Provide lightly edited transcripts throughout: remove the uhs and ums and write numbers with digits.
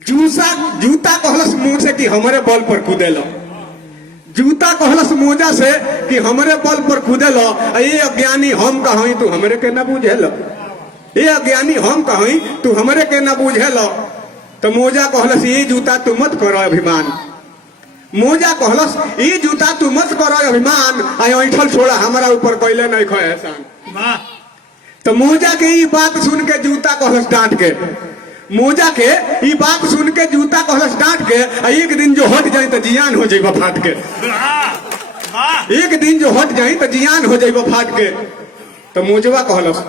जूता कहलस मुंह से कि हमारे बल पर कूदेलो। जूता कहलस मोजा से कि हमारे बल पर कूदेलो। ये अज्ञानी हम कहीं तू हमरे के न बुझेलो। ये अज्ञानी हम कहीं तू हमरे के न बुझेलो। तो मोजा कहलस ये जूता तू मत करो अभिमान। मोजा कहलस ये जूता तू मत करो अभिमान। ऐठल छोड़ा हमारा ऊपर कैले नहीं खो एहसान। तो मोजा के ये बात सुन के जूता कहलस डांट के। मोजा के ये बात सुन के जूता कहलस डांट के एक दिन जो हट जाए तो जियान हो जाए फाट के। एक दिन जो हट जाए तो जियान हो जाए फाट के। तो मोजवा कहलस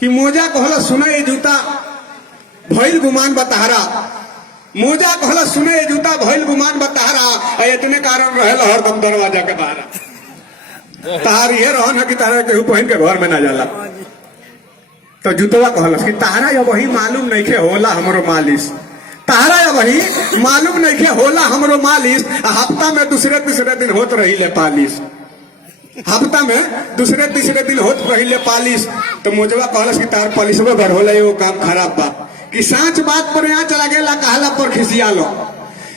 कि मोजा कहलस सुने ये जूता भइल गुमान बताहरा। मोजा कहलस सुने ये जूता भइल गुमान बताहरा। इतने कारण रहे हरदम दरवाजा के बाहर। तार ये रह कि तारा केहू पहन के घर में ना जाला। तो जूतवा कहलस कि तारा या वही मालूम नहीं के होला हमरो मालिश। तारा या वही मालूम नहीं के होला हमरो मालिश। हफ्ता में दूसरे तीसरे दिन होत रही ले पालिश। हफ्ता में दूसरे तीसरे दिन होत रही ले पालिश। तो मोजवा कहलस कि तार पालिशवा भर होला एगो काम खराब बा कि सांच बात पर आँच लगेला कहला पर खिसिया लो।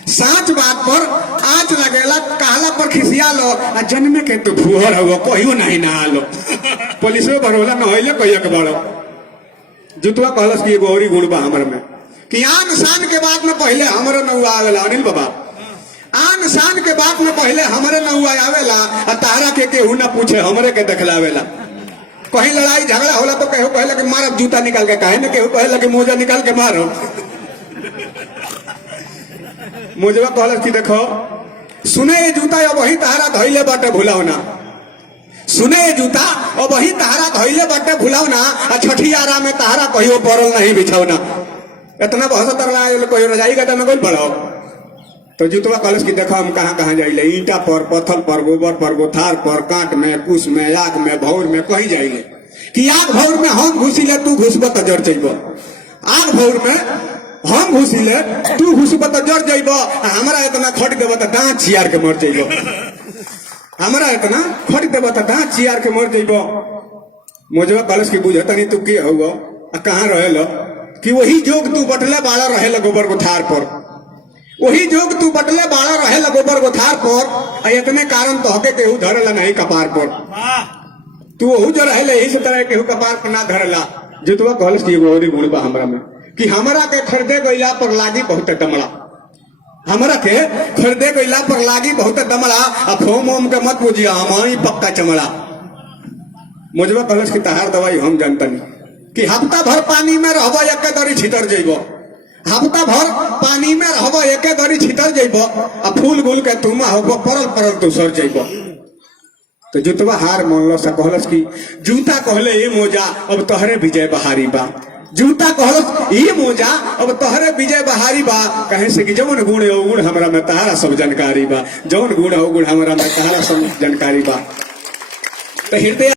सांच बात पर आँच लगेला कहला पर खिसिया लो। जन्मे के तू फुहर हो कहियो नहीं ना आलो। पुलिसवा भर होला न होइले कहियो के बड़ो। जुतवा कहलस कि एगो औरी गुण बा हमर में कि आन शान के बात में पहले हमरे नौआ आवेला। अनिल बाबा आन शान के बात में पहले हमरे नौआ आवेला। तारा के केहू ना पूछे हमरे के देखलावेला। कहीं लड़ाई झगड़ा होला तो केहू कहला कि मारब जूता निकाल के। काहे ना केहू कहला कि मोजा निकाल के मारो। मोजवा कहलस कि देखो सुने ये जूता या वही तारा धइले बाटे भुलाओ ना। सुने ये जूता और वही तारा धइले बाटे भुलाओ ना। छठियारा में तारा कहियो पड़ल नहीं बिछाओ ना। इतना बहुत कहियो रजाई गड्ढा में कोई पड़ो। तो जूतवा कहलस कि देखो हम कहाँ कहाँ जाइले। ईंटा पर पत्थर पर गोबर पर गोथार पर कांट में कुश में आग में भौर में कहीं जाइले कि आग भौर में हम घुसिले तू घुसब तो जड़ जइब। आग भौर में हम घुसिले तू घुसब तो जड़ जइब। हमरा इतना खट देब तो दांत छियार के मर जइब। हमरा इतना खट देब तो दांत छियार के मर जइब। मोजवा कहलस कि बुझता नहीं तू के हो कहाँ रहेलो कि वही जोग तू बटले बाड़ा रहेला गोबर गोथार पर। वही जोग तू बटले बाड़ा रहेला गोबर गोथार पर। इतने कारण तो हके केहू धरेला नहीं कपार पर। तू वहू जो रहेला यही से तरह केहू कपार पर ना धरेला। जुतवा कहलस कि एगो औरी गुण बा हमरा में कि हमरा के खरीदे गइला पर लागी बहुत दमड़ा। हमरा के खरीदे गइला पर लागी बहुत दमड़ा। फोम ओम के मत बुझिया हमारी पक्का चमड़ा। मोजवा कहलस कि तहार दवाई हम जानतनी कि हफ्ता भर पानी में रहबो एके दरी छितर जइबो। हफ्ता भर पानी में रहबो एके दरी छितर जइबो। फूल गुल के तुमा होबो परल परल तू सर जइबो। तो जुतवा हार मानलो सा कहलस कि जूता कहले ये मोजा अब तोहरे विजय बहारी बा। जूता कहलस ये मोजा अब तोहरे विजय बहारी बा। कहे से कि जवन गुण है गुण हमरा में तहारा सब जानकारी बा। जवन गुण है गुण हमरा में तहारा सब जानकारी बा। तो हृदय